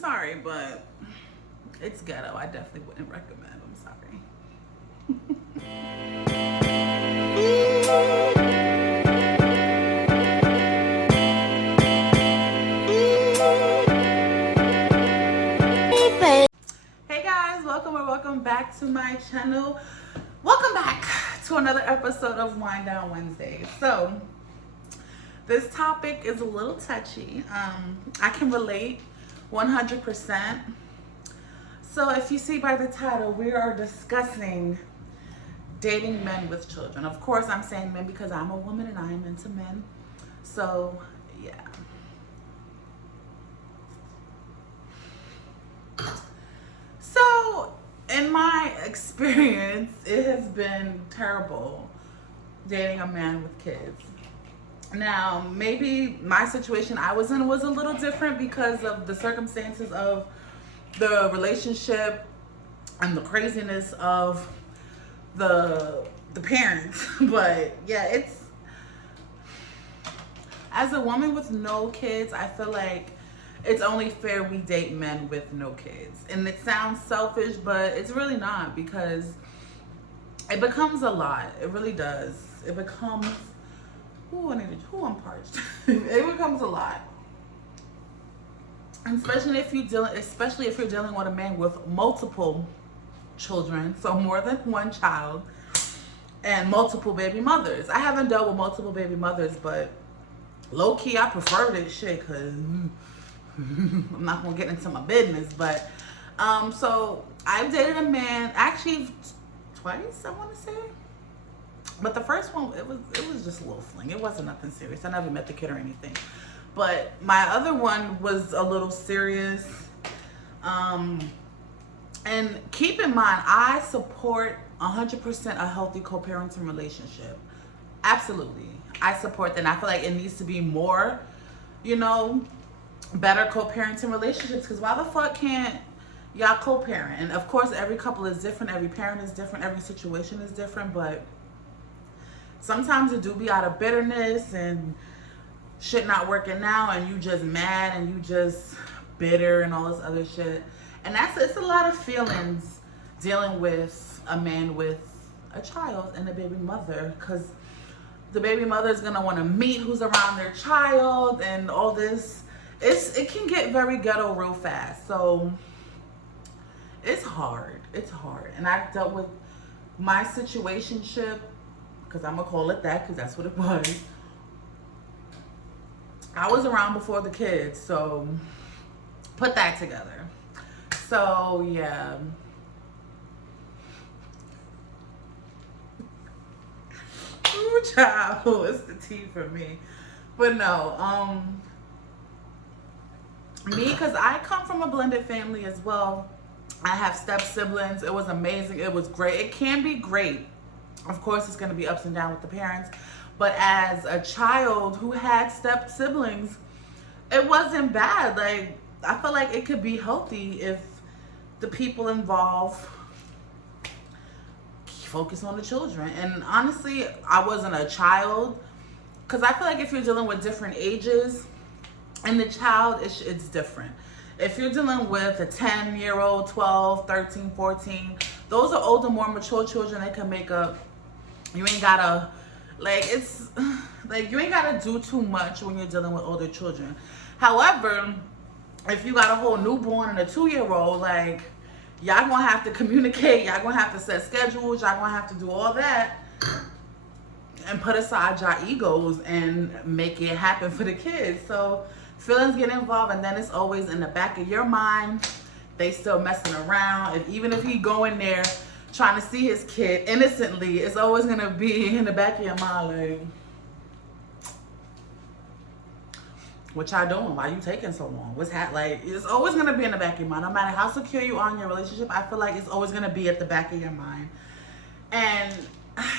sorry, but it's ghetto. I definitely wouldn't recommend. I'm sorry. Hey guys, welcome or welcome back to my channel. Welcome back to another episode of Wind Down Wednesday. So this topic is a little touchy. I can relate 100%. So if you see by the title, we are discussing dating men with children. Of course, I'm saying men because I'm a woman and I am into men. So yeah. So in my experience, it has been terrible dating a man with kids. Now, maybe my situation I was in was a little different because of the circumstances of the relationship and the craziness of the parents. But yeah, it's, as a woman with no kids, I feel like it's only fair we date men with no kids. And it sounds selfish, but it's really not, because it becomes a lot. It really does. It becomes, I'm parched. It becomes a lot. And especially if you're dealing with a man with multiple children, so more than one child, and multiple baby mothers. I haven't dealt with multiple baby mothers, but low key I prefer this shit, because I'm not gonna get into my business. But so I've dated a man actually twice, I want to say. But the first one, it was just a little fling. It wasn't nothing serious. I never met the kid or anything. But my other one was a little serious. And keep in mind, I support 100% a healthy co-parenting relationship. Absolutely. I support that. And I feel like it needs to be more, better co-parenting relationships. Because why the fuck can't y'all co-parent? And of course, every couple is different. Every parent is different. Every situation is different. But sometimes it do be out of bitterness and shit not working out, and you just mad and you just bitter and all this other shit. And it's a lot of feelings dealing with a man with a child and a baby mother, because the baby mother is gonna want to meet who's around their child and all this. It can get very ghetto real fast. So it's hard. It's hard. And I've dealt with my situationship, because I'm gonna call it that, because that's what it was. I was around before the kids, so put that together. So yeah. Ooh, child, it's the tea for me. But no, me, because I come from a blended family as well. I have step siblings. It was amazing. It was great. It can be great. Of course, it's going to be ups and downs with the parents. But as a child who had step siblings, it wasn't bad. Like, I feel like it could be healthy if the people involved focus on the children. And honestly, I wasn't a child, because I feel like if you're dealing with different ages and the child, it's different. If you're dealing with a 10-year-old, 12, 13, 14, those are older, more mature children that can make up. You ain't gotta, you ain't gotta do too much when you're dealing with older children. However, if you got a whole newborn and a 2-year-old, y'all gonna have to communicate, y'all gonna have to set schedules, y'all gonna have to do all that and put aside y'all egos and make it happen for the kids. So feelings get involved, and then it's always in the back of your mind. They still messing around. Even if he go in there trying to see his kid innocently, it's always gonna be in the back of your mind, what y'all doing? Why you taking so long? It's always gonna be in the back of your mind. No matter how secure you are in your relationship, I feel like it's always gonna be at the back of your mind. And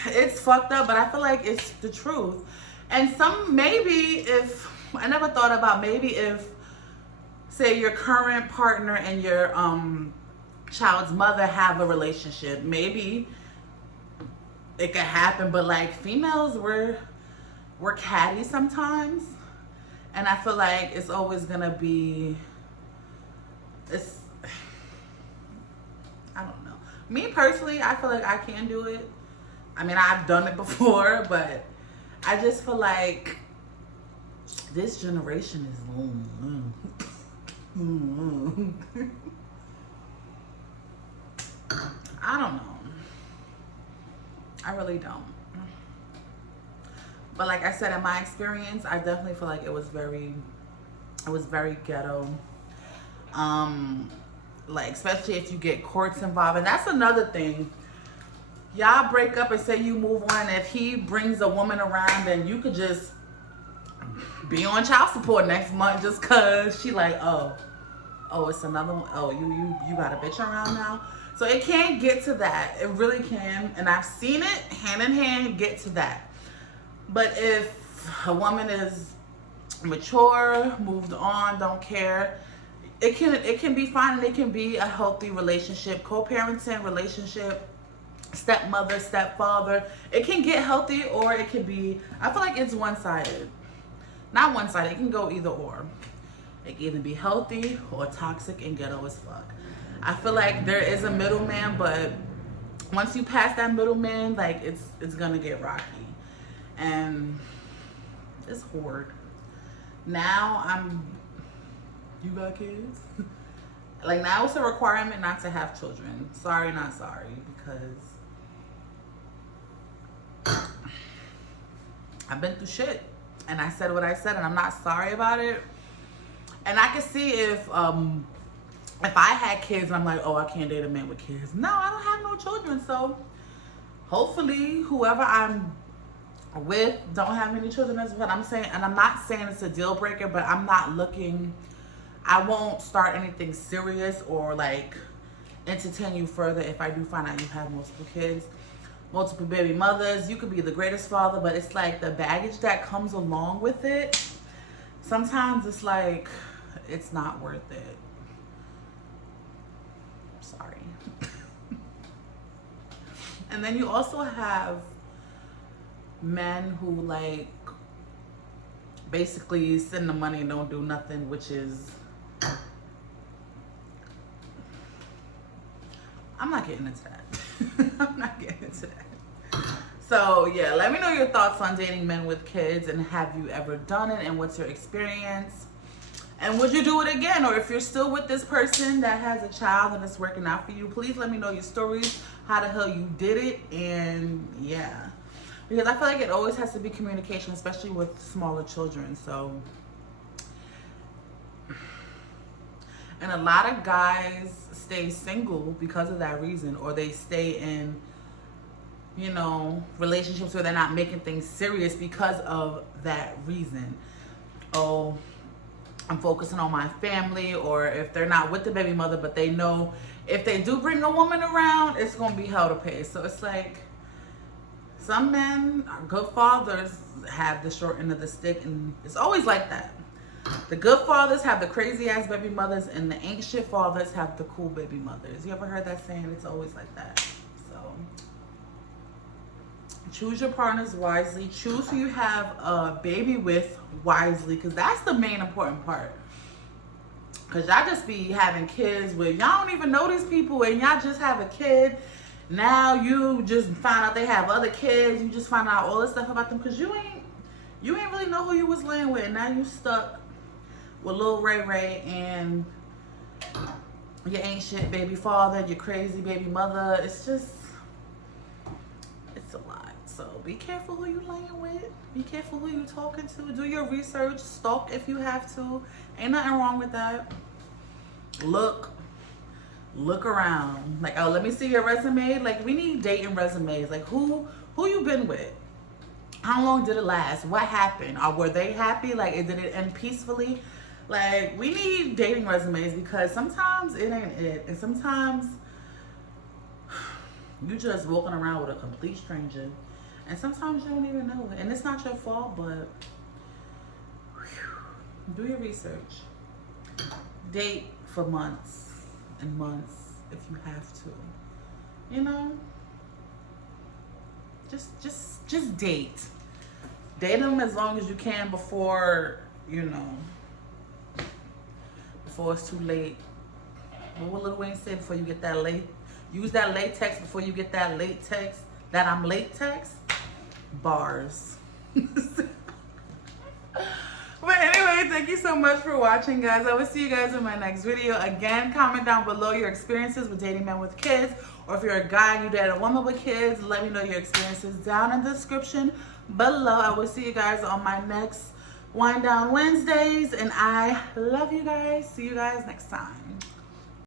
it's fucked up, but I feel like it's the truth. And I never thought about maybe if, say, your current partner and your child's mother have a relationship, maybe it could happen. But females, we're catty sometimes. And I feel like it's always gonna be Me personally, I feel like I can do it. I mean, I've done it before, but I just feel like this generation is I don't know. I really don't. But like I said, in my experience, I definitely feel like it was very ghetto. Like, especially if you get courts involved. And that's another thing. Y'all break up and say you move on. If he brings a woman around, then you could just be on child support next month just cause she like, oh, it's another one. Oh, you got a bitch around now. So it can get to that. It really can. And I've seen it hand in hand get to that. But if a woman is mature, moved on, don't care, it can be fine, and it can be a healthy relationship, co-parenting relationship, stepmother, stepfather. It can get healthy, or it can be, I feel like it's one-sided. Not one-sided, it can go either or. It can either be healthy or toxic and ghetto as fuck. I feel like there is a middleman, but once you pass that middleman, like it's gonna get rocky. And it's hard. Now you got kids? Like, now it's a requirement not to have children. Sorry, not sorry, because I've been through shit. And I said what I said, and I'm not sorry about it. And I can see if I had kids and I'm like, oh, I can't date a man with kids. No, I don't have no children. So hopefully whoever I'm with don't have any children. That's what I'm saying. And I'm not saying it's a deal breaker, but I'm not looking, I won't start anything serious or like entertain you further if I do find out you have multiple kids, multiple baby mothers. You could be the greatest father, but it's like the baggage that comes along with it. Sometimes it's like, it's not worth it. Sorry. And then you also have men who like basically send the money and don't do nothing, which is, I'm not getting into that. I'm not getting into that. So yeah, let me know your thoughts on dating men with kids, and have you ever done it, and what's your experience, and would you do it again? Or if you're still with this person that has a child and it's working out for you, please let me know your stories, how the hell you did it. And yeah, because I feel like it always has to be communication, especially with smaller children. So, and a lot of guys stay single because of that reason, or they stay in, you know, relationships where they're not making things serious because of that reason. Oh, I'm focusing on my family. Or if they're not with the baby mother, but they know if they do bring a woman around, it's gonna be hell to pay. So it's like, some men, good fathers, have the short end of the stick, and it's always like that. The good fathers have the crazy ass baby mothers, and the ain't shit fathers have the cool baby mothers. You ever heard that saying? It's always like that. So choose your partners wisely. Choose who you have a baby with wisely, because that's the main important part. Because y'all just be having kids with, y'all don't even know these people, and y'all just have a kid. Now you just find out they have other kids. You just find out all this stuff about them because you ain't really know who you was laying with. And now you stuck with Lil Ray Ray and your ain't shit baby father, your crazy baby mother. It's just, it's a lot. So be careful who you laying with. Be careful who you talking to. Do your research. Stalk if you have to. Ain't nothing wrong with that. Look around. Like, oh, let me see your resume. Like, we need dating resumes. Like, who you been with? How long did it last? What happened? Or were they happy? Like, did it end peacefully? Like, we need dating resumes, because sometimes it ain't it. And sometimes you just walking around with a complete stranger. And sometimes you don't even know it. And it's not your fault, but do your research. Date for months and months if you have to. You know? Just date. Date them as long as you can before, you know, before it's too late. What will Lil Wayne say? Before you get that late, Use that latex before you get that latex, that I'm latex. Bars. But anyway, thank you so much for watching, guys. I will see you guys in my next video. Again, comment down below your experiences with dating men with kids, or if you're a guy and you dated a woman with kids, let me know your experiences down in the description below. I will see you guys on my next Wind Down Wednesdays, and I love you guys. See you guys next time.